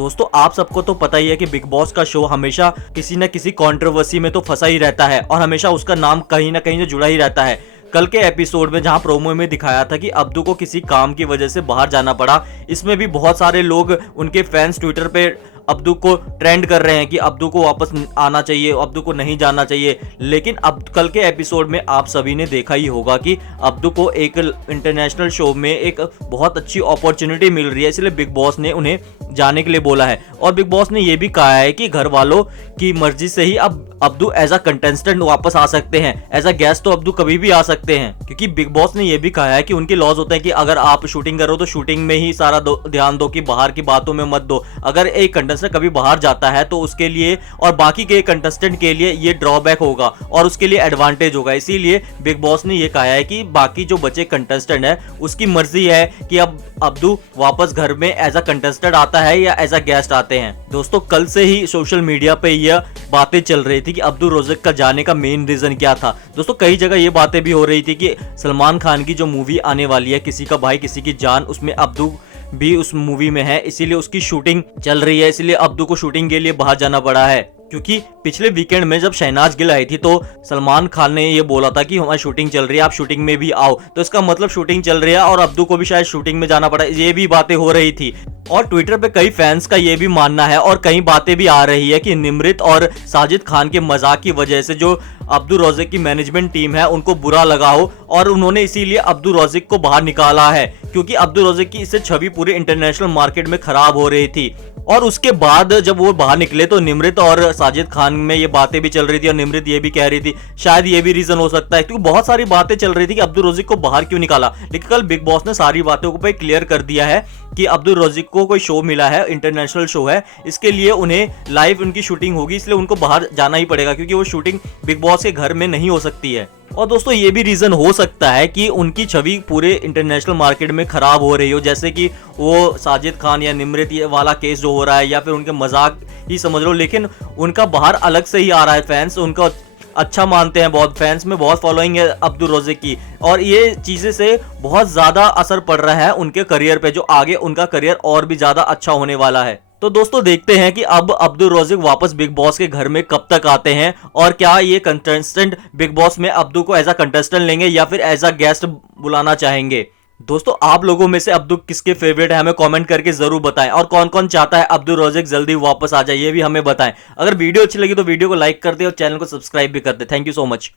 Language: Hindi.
दोस्तों आप सबको तो पता ही है कि बिग बॉस का शो हमेशा किसी न किसी कंट्रोवर्सी में तो फंसा ही रहता है और हमेशा उसका नाम कहीं ना कहीं से जुड़ा ही रहता है। कल के एपिसोड में जहां प्रोमो में दिखाया था कि अब्दू को किसी काम की वजह से बाहर जाना पड़ा, इसमें भी बहुत सारे लोग उनके फैंस ट्विटर पे अब्दू को ट्रेंड कर रहे हैं कि अब्दू को वापस आना चाहिए, अब्दू को नहीं जाना चाहिए। लेकिन अब कल के एपिसोड में आप सभी ने देखा ही होगा कि अब्दू को एक इंटरनेशनल शो में एक बहुत अच्छी अपॉर्चुनिटी मिल रही है, इसलिए बिग बॉस ने उन्हें जाने के लिए बोला है। और बिग बॉस ने यह भी कहा है कि घर वालों की मर्जी से ही अब अब्दू एज अ कंटेस्टेंट वापस आ सकते हैं, एज अ गेस्ट तो अब्दू कभी भी आ सकते हैं, क्योंकि बिग बॉस ने यह भी कहा है कि उनके लॉज होते हैं कि अगर आप शूटिंग करो तो शूटिंग में ही सारा ध्यान दो, कि बाहर की बातों में मत दो। अगर एक कंटेस्टेंट कभी बाहर जाता है तो उसके लिए और बाकी के कंटेस्टेंट के लिए ये ड्रॉबैक होगा और उसके लिए एडवांटेज होगा। इसीलिए बिग बॉस ने ये कहा है कि बाकी जो बचे कंटेस्टेंट है उसकी मर्जी है कि अब अब्दू वापस घर में एज अ कंटेस्टेंट आता है या एज अ गेस्ट आते हैं। दोस्तों कल से ही सोशल मीडिया पे यह बातें चल रही थी कि अब्दू रोज़िक का जाने का मेन रीजन क्या था। दोस्तों कई जगह ये बातें भी हो रही थी कि सलमान खान की जो मूवी आने वाली है किसी का भाई किसी की जान, उसमें अब्दू भी उस मूवी में है, इसीलिए उसकी शूटिंग चल रही है, इसलिए अब्दू को शूटिंग के लिए बाहर जाना पड़ा है। क्योंकि पिछले वीकेंड में जब शहनाज गिल आई थी तो सलमान खान ने ये बोला था कि हमारी शूटिंग चल रही है, आप शूटिंग में भी आओ, तो इसका मतलब शूटिंग चल रही है और अब्दू को भी शायद शूटिंग में जाना पड़ा, ये भी बातें हो रही थी। और ट्विटर पे कई फैंस का ये भी मानना है और कई बातें भी आ रही है कि निमृत और साजिद खान के मजाक की वजह से जो अब्दू रोज़िक की मैनेजमेंट टीम है उनको बुरा लगा हो और उन्होंने इसीलिए अब्दू रोज़िक को बाहर निकाला है, क्योंकि अब्दू रोज़िक की इससे छवि पूरे इंटरनेशनल मार्केट में खराब हो रही थी। और उसके बाद जब वो बाहर निकले तो निमृत और साजिद खान में ये बातें भी चल रही थी और निमृत ये भी कह रही थी, शायद ये भी रीजन हो सकता है, क्योंकि बहुत सारी बातें चल रही थी कि अब्दू रोज़िक को बाहर क्यों निकाला। लेकिन कल बिग बॉस ने सारी बातों को क्लियर कर दिया है कि अब्दू रोज़िक को कोई शो मिला है, इंटरनेशनल शो है, इसके लिए उन्हें लाइव उनकी शूटिंग होगी, इसलिए उनको बाहर जाना ही पड़ेगा, क्योंकि वो शूटिंग बिग बॉस के घर में नहीं हो सकती है। और दोस्तों ये भी रीजन हो सकता है कि उनकी छवि पूरे इंटरनेशनल मार्केट में खराब हो रही हो, जैसे कि वो साजिद खान या निमृत ये वाला केस जो हो रहा है, या फिर उनके मजाक ही समझ लो, लेकिन उनका बाहर अलग से ही आ रहा है। फैंस उनको अच्छा मानते हैं, बहुत फैंस में बहुत फॉलोइंग है अब्दू रोज़िक की, और ये चीजें से बहुत ज्यादा असर पड़ रहा है उनके करियर पे, जो आगे उनका करियर और भी ज्यादा अच्छा होने वाला है। तो दोस्तों देखते हैं कि अब अब्दू रोज़िक वापस बिग बॉस के घर में कब तक आते हैं और क्या ये कंटेस्टेंट बिग बॉस में अब्दू को एज अ कंटेस्टेंट लेंगे या फिर एज अ गेस्ट बुलाना चाहेंगे। दोस्तों आप लोगों में से अब्दू किसके फेवरेट है हमें कमेंट करके जरूर बताएं, और कौन कौन चाहता है अब्दू रोज़िक जल्दी वापस आ जाए ये भी हमें बताएं। अगर वीडियो अच्छी लगी तो वीडियो को लाइक कर दे और चैनल को सब्सक्राइब भी कर दे। Thank you so much.